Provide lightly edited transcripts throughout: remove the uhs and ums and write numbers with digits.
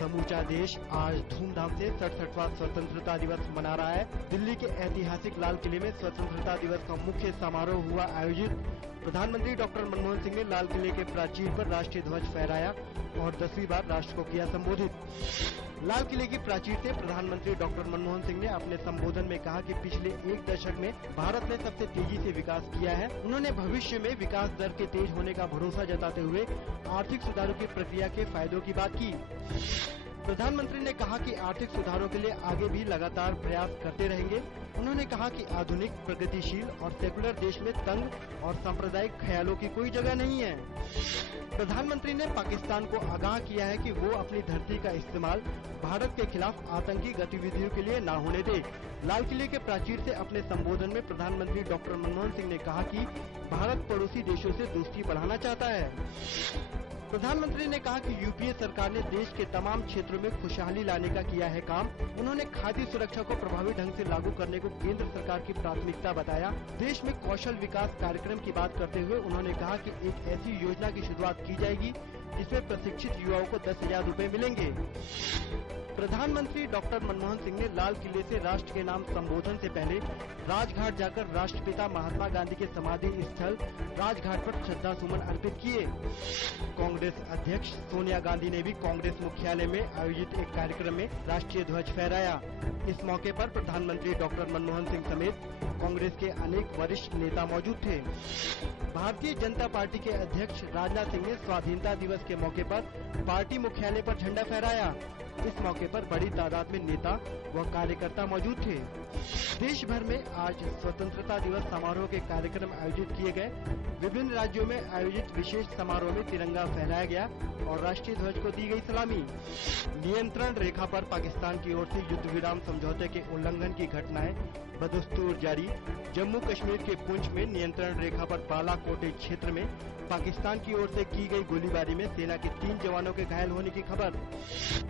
समूचा देश आज धूमधाम से 67वां स्वतंत्रता दिवस मना रहा है। दिल्ली के ऐतिहासिक लाल किले में स्वतंत्रता दिवस का मुख्य समारोह हुआ आयोजित। प्रधानमंत्री डॉक्टर मनमोहन सिंह ने लाल किले के प्राचीर पर राष्ट्रीय ध्वज फहराया और 10वीं बार राष्ट्र को किया संबोधित। लाल किले की प्राचीर से प्रधानमंत्री डॉक्टर मनमोहन सिंह ने अपने संबोधन में कहा कि पिछले एक दशक में भारत ने सबसे तेजी से विकास किया है। उन्होंने भविष्य में विकास दर के तेज होने का भरोसा जताते हुए आर्थिक सुधारों की प्रक्रिया के फायदों की बात की। प्रधानमंत्री ने कहा कि आर्थिक सुधारों के लिए आगे भी लगातार प्रयास करते रहेंगे। उन्होंने कहा कि आधुनिक, प्रगतिशील और सेकुलर देश में तंग और सांप्रदायिक ख्यालों की कोई जगह नहीं है। प्रधानमंत्री ने पाकिस्तान को आगाह किया है कि वो अपनी धरती का इस्तेमाल भारत के खिलाफ आतंकी गतिविधियों के लिए न होने दे। लाल किले के प्राचीर से अपने संबोधन में प्रधानमंत्री डॉक्टर मनमोहन सिंह ने कहा कि भारत पड़ोसी देशों से दोस्ती बढ़ाना चाहता है। प्रधानमंत्री ने कहा कि यूपीए सरकार ने देश के तमाम क्षेत्रों में खुशहाली लाने का किया है काम। उन्होंने खाद्य सुरक्षा को प्रभावी ढंग से लागू करने को केंद्र सरकार की प्राथमिकता बताया। देश में कौशल विकास कार्यक्रम की बात करते हुए उन्होंने कहा कि एक ऐसी योजना की शुरुआत की जाएगी जिसमें प्रशिक्षित युवाओं को 10,000 रूपए मिलेंगे। प्रधानमंत्री डॉक्टर मनमोहन सिंह ने लाल किले से राष्ट्र के नाम संबोधन से पहले राजघाट जाकर राष्ट्रपिता महात्मा गांधी के समाधि स्थल राजघाट पर श्रद्धा सुमन अर्पित किए। कांग्रेस अध्यक्ष सोनिया गांधी ने भी कांग्रेस मुख्यालय में आयोजित एक कार्यक्रम में राष्ट्रीय ध्वज फहराया। इस मौके पर प्रधानमंत्री डॉक्टर मनमोहन सिंह समेत कांग्रेस के अनेक वरिष्ठ नेता मौजूद थे। भारतीय जनता पार्टी के अध्यक्ष राजनाथ सिंह ने स्वाधीनता दिवस के मौके पर पार्टी मुख्यालय पर झंडा फहराया। इस मौके पर बड़ी तादाद में नेता व कार्यकर्ता मौजूद थे। देश भर में आज स्वतंत्रता दिवस समारोह के कार्यक्रम आयोजित किए गए। विभिन्न राज्यों में आयोजित विशेष समारोह में तिरंगा फहराया गया और राष्ट्रीय ध्वज को दी गई सलामी। नियंत्रण रेखा पर पाकिस्तान की ओर से युद्ध विराम समझौते के उल्लंघन की घटनाएं बदस्तूर जारी। जम्मू कश्मीर के पुंछ में नियंत्रण रेखा पर बालाकोटे क्षेत्र में पाकिस्तान की ओर से की गई गोलीबारी में सेना के 3 जवानों के घायल होने की खबर।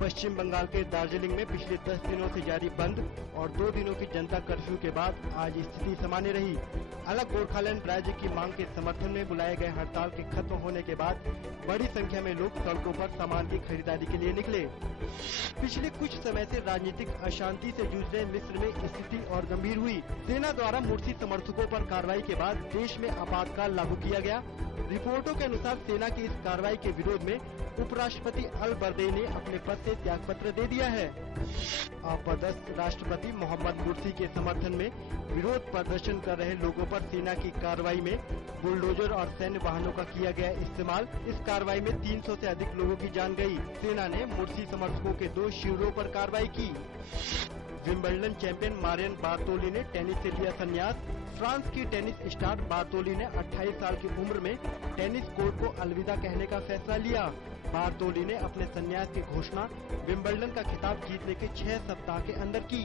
पश्चिम बंगाल के दार्जिलिंग में पिछले 10 दिनों से जारी बंद और 2 दिनों की जनता कर्फ्यू के बाद आज स्थिति सामान्य रही। अलग गोरखालैंड राज्य की मांग के समर्थन में बुलाए गए हड़ताल के खत्म होने के बाद बड़ी संख्या में लोग सड़कों पर सामान की खरीदारी के लिए निकले। पिछले कुछ समय से राजनीतिक अशांति से जूझ रहे मिस्र में स्थिति और गंभीर हुई। सेना द्वारा मुर्सी समर्थकों पर कार्रवाई के बाद देश में आपातकाल लागू किया गया। रिपोर्टों के अनुसार सेना की इस कार्रवाई के विरोध में उपराष्ट्रपति अल बर्दई ने अपने पद से त्याग पत्र दे दिया है। अपदस्थ राष्ट्रपति मोहम्मद मुर्सी के समर्थन में विरोध प्रदर्शन कर रहे लोगों पर सेना की कार्रवाई में बुलडोजर और सैन्य वाहनों का किया गया इस्तेमाल। इस कार्रवाई में 300 से अधिक लोगों की जान गई। सेना ने मुर्सी समर्थकों के 2 शिविरों पर कार्रवाई की। विंबलडन चैंपियन मारियन बार्तोली ने टेनिस से लिया संन्यास। फ्रांस की टेनिस स्टार बार्तोली ने 28 साल की उम्र में टेनिस कोर्ट को अलविदा कहने का फैसला लिया। बार्तोली ने अपने संन्यास की घोषणा विंबलडन का खिताब जीतने के 6 सप्ताह के अंदर की।